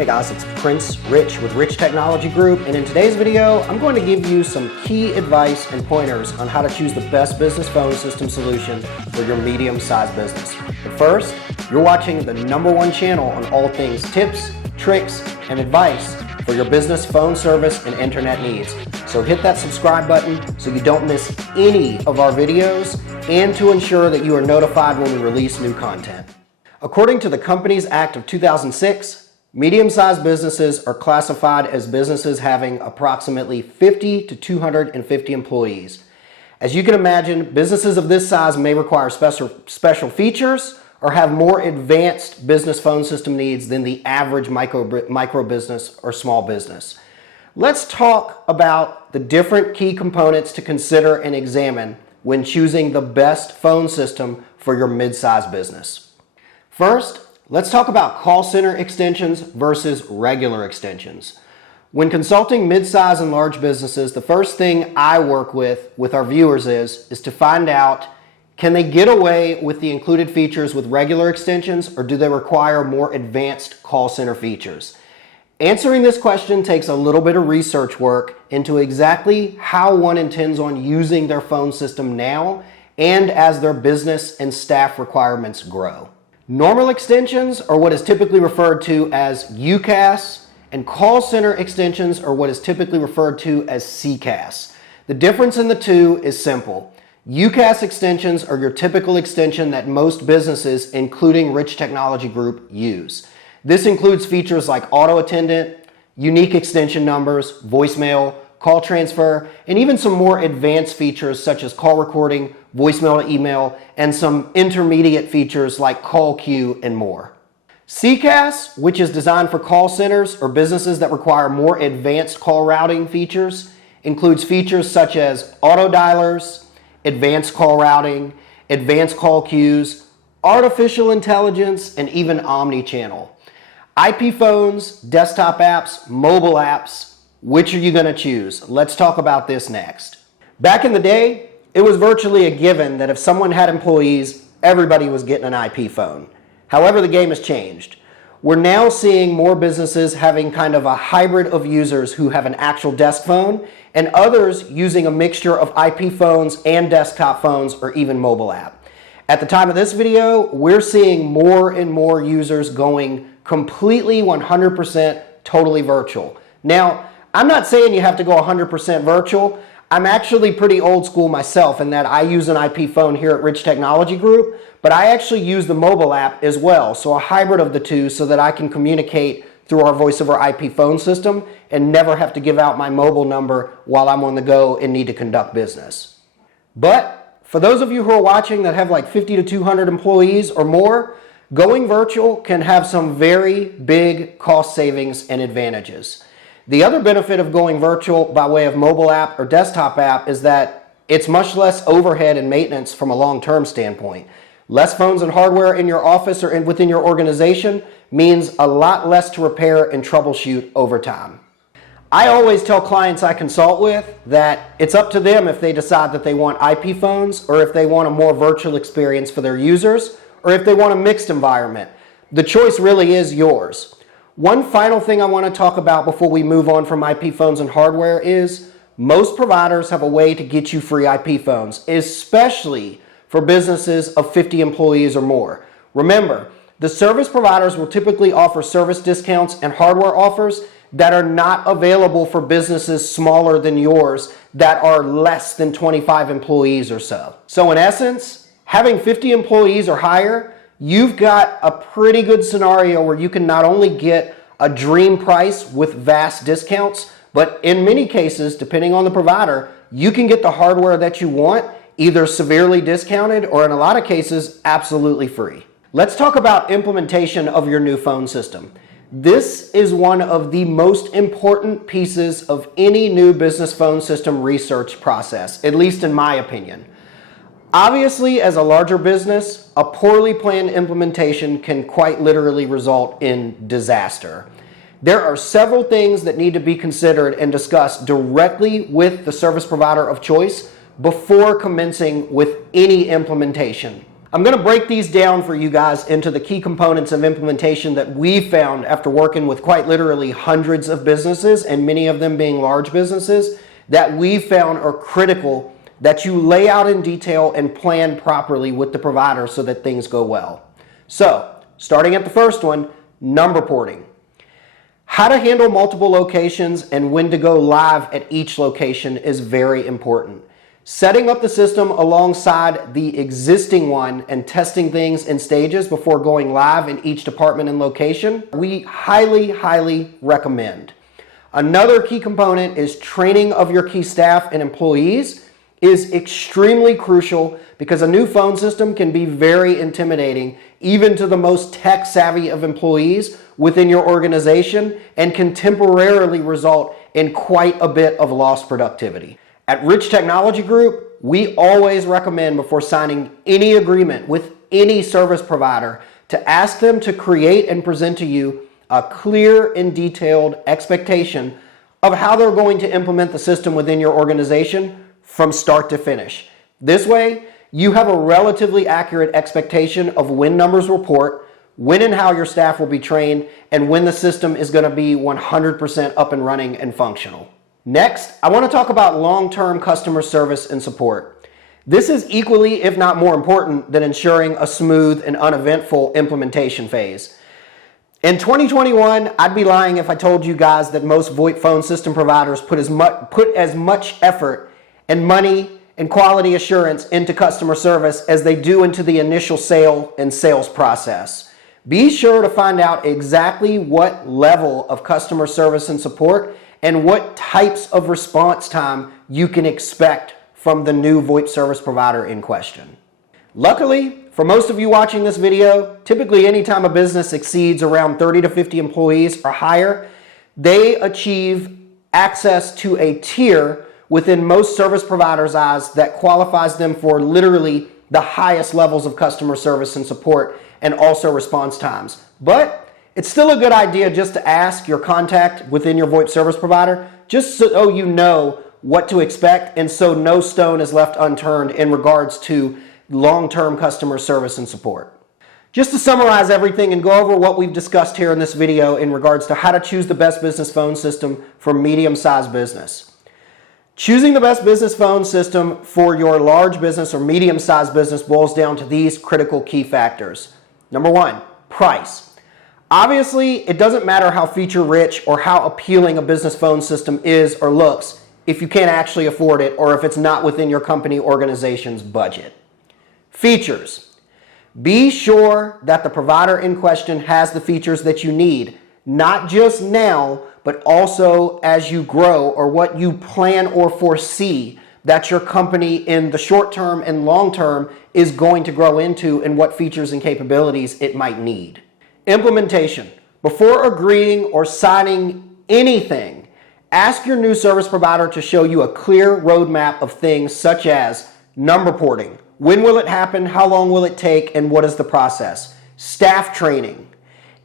Hey guys, it's Prince Rich with Rich Technology Group, and in today's video, I'm going to give you some key advice and pointers on how to choose the best business phone system solution for your medium-sized business. But first, you're watching the #1 channel on all things tips, tricks, and advice for your business phone service and internet needs. So hit that subscribe button so you don't miss any of our videos and to ensure that you are notified when we release new content. According to the Companies Act of 2006, medium-sized businesses are classified as businesses having approximately 50 to 250 employees. As you can imagine, businesses of this size may require special features or have more advanced business phone system needs than the average micro business or small business. Let's talk about the different key components to consider and examine when choosing the best phone system for your mid-sized business. First, let's talk about call center extensions versus regular extensions. When consulting mid-size and large businesses, the first thing I work with our viewers is to find out, can they get away with the included features with regular extensions, or do they require more advanced call center features? Answering this question takes a little bit of research work into exactly how one intends on using their phone system now and as their business and staff requirements grow. Normal extensions are what is typically referred to as UCaaS, and call center extensions are what is typically referred to as CCaaS. The difference in the two is simple. UCaaS extensions are your typical extension that most businesses, including Rich Technology Group, use. This includes features like auto attendant, unique extension numbers, voicemail, call transfer, and even some more advanced features such as call recording, voicemail to email, and some intermediate features like call queue and more. CCaaS, which is designed for call centers or businesses that require more advanced call routing features, includes features such as auto dialers, advanced call routing, advanced call queues, artificial intelligence, and even omni-channel. IP phones, desktop apps, mobile apps, which are you going to choose? Let's talk about this next. Back in the day, it was virtually a given that if someone had employees, everybody was getting an IP phone. However, the game has changed. We're now seeing more businesses having kind of a hybrid of users who have an actual desk phone and others using a mixture of IP phones and desktop phones or even mobile app. At the time of this video, we're seeing more and more users going completely 100% totally virtual. Now, I'm not saying you have to go 100% virtual. I'm actually pretty old school myself in that I use an IP phone here at Rich Technology Group, but I actually use the mobile app as well, so a hybrid of the two so that I can communicate through our voice over IP phone system and never have to give out my mobile number while I'm on the go and need to conduct business. But for those of you who are watching that have like 50 to 200 employees or more, going virtual can have some very big cost savings and advantages. The other benefit of going virtual by way of mobile app or desktop app is that it's much less overhead and maintenance from a long-term standpoint. Less phones and hardware in your office or within your organization means a lot less to repair and troubleshoot over time. I always tell clients I consult with that it's up to them if they decide that they want IP phones or if they want a more virtual experience for their users or if they want a mixed environment. The choice really is yours. One final thing I want to talk about before we move on from IP phones and hardware is most providers have a way to get you free IP phones, especially for businesses of 50 employees or more. Remember, the service providers will typically offer service discounts and hardware offers that are not available for businesses smaller than yours that are less than 25 employees or so. So in essence, having 50 employees or higher, you've got a pretty good scenario where you can not only get a dream price with vast discounts, but in many cases, depending on the provider, you can get the hardware that you want either severely discounted or in a lot of cases, absolutely free. Let's talk about implementation of your new phone system. This is one of the most important pieces of any new business phone system research process, at least in my opinion. Obviously, as a larger business, a poorly planned implementation can quite literally result in disaster. There are several things that need to be considered and discussed directly with the service provider of choice before commencing with any implementation. I'm going to break these down for you guys into the key components of implementation that we found after working with quite literally hundreds of businesses, and many of them being large businesses, that we found are critical that you lay out in detail and plan properly with the provider so that things go well. So, starting at the first one, number porting. How to handle multiple locations and when to go live at each location is very important. Setting up the system alongside the existing one and testing things in stages before going live in each department and location, we highly recommend. Another key component is training of your key staff and employees is extremely crucial because a new phone system can be very intimidating even to the most tech savvy of employees within your organization and can temporarily result in quite a bit of lost productivity. At Rich Technology Group, we always recommend before signing any agreement with any service provider to ask them to create and present to you a clear and detailed expectation of how they're going to implement the system within your organization from start to finish. This way, you have a relatively accurate expectation of when numbers report, when and how your staff will be trained, and when the system is going to be 100% up and running and functional. Next, I want to talk about long-term customer service and support. This is equally, if not more important, than ensuring a smooth and uneventful implementation phase. In 2021, I'd be lying if I told you guys that most VoIP phone system providers put as much effort and money and quality assurance into customer service as they do into the initial sale and sales process. Be sure to find out exactly what level of customer service and support and what types of response time you can expect from the new VoIP service provider in question. Luckily, for most of you watching this video, typically anytime a business exceeds around 30 to 50 employees or higher, they achieve access to a tier within most service providers' eyes that qualifies them for literally the highest levels of customer service and support and also response times. But it's still a good idea just to ask your contact within your VoIP service provider, just so you know what to expect and so no stone is left unturned in regards to long-term customer service and support. Just to summarize everything and go over what we've discussed here in this video in regards to how to choose the best business phone system for medium-sized business. Choosing the best business phone system for your large business or medium-sized business boils down to these critical key factors. Number one, price. Obviously, it doesn't matter how feature-rich or how appealing a business phone system is or looks if you can't actually afford it or if it's not within your company organization's budget. Features. Be sure that the provider in question has the features that you need, not just now, but also as you grow or what you plan or foresee that your company in the short term and long term is going to grow into and what features and capabilities it might need. Implementation. Before agreeing or signing anything, ask your new service provider to show you a clear roadmap of things such as number porting. When will it happen? How long will it take? And what is the process? Staff training.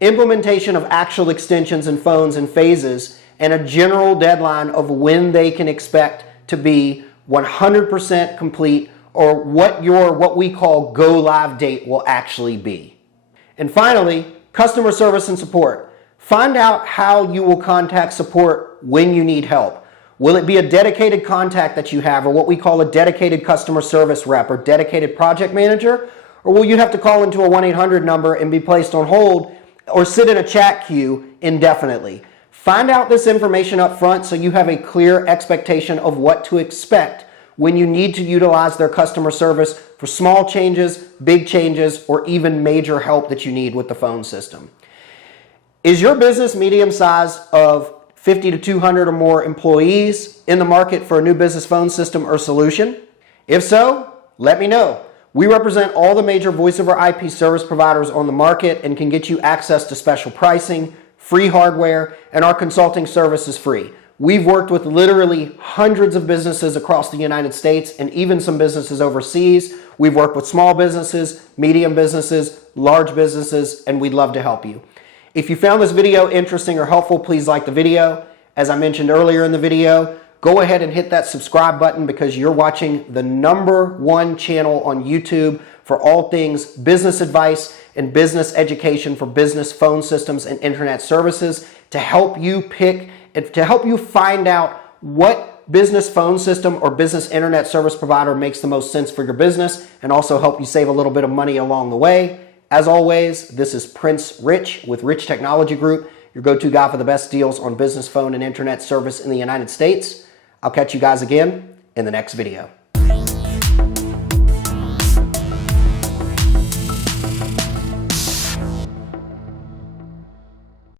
Implementation of actual extensions and phones and phases, and a general deadline of when they can expect to be 100% complete or what we call go live date will actually be. And finally, customer service and support. Find out how you will contact support when you need help. Will it be a dedicated contact that you have or what we call a dedicated customer service rep or dedicated project manager? Or will you have to call into a 1-800 number and be placed on hold or sit in a chat queue indefinitely? Find out this information up front so you have a clear expectation of what to expect when you need to utilize their customer service for small changes, big changes, or even major help that you need with the phone system. Is your business medium size of 50 to 200 or more employees in the market for a new business phone system or solution? If so, let me know. We represent all the major voice over IP service providers on the market and can get you access to special pricing, free hardware, and our consulting service is free. We've worked with literally hundreds of businesses across the United States and even some businesses overseas. We've worked with small businesses, medium businesses, large businesses, and we'd love to help you. If you found this video interesting or helpful, please like the video. As I mentioned earlier in the video, go ahead and hit that subscribe button because you're watching the #1 channel on YouTube for all things business advice and business education for business phone systems and internet services to help you find out what business phone system or business internet service provider makes the most sense for your business, and also help you save a little bit of money along the way. As always, this is Prince Rich with Rich Technology Group, your go-to guy for the best deals on business phone and internet service in the United States. I'll catch you guys again in the next video.